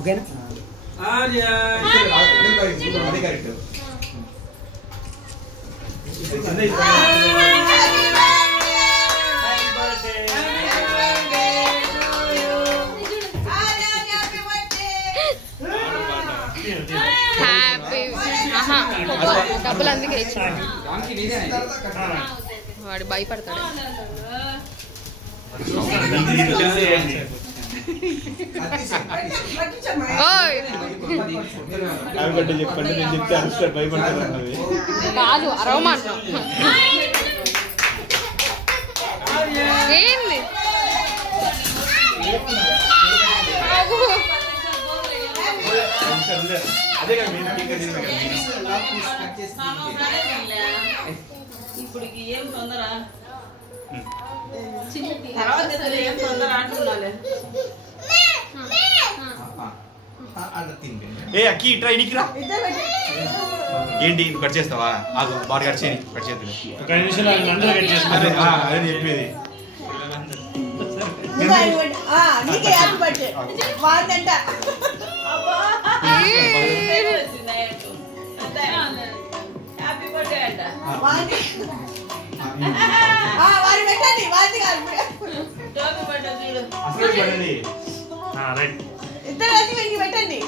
ఓకేనా? డబ్బులు అందుకే ఇచ్చాడు వాడు భయపడతాడు కాదు అరవమాట ఏంది ఇప్పుడు ఏం తొందర తర్వాత ఏం తొందర అంటున్నాలే ఏ అక్కి ఇట్రా ఇనికిరా ఏంటి కట్ చేస్తావా ఆగు బాగా కట్ చేయని కట్ చేద్దాం అదే చెప్పేది పెట్టండి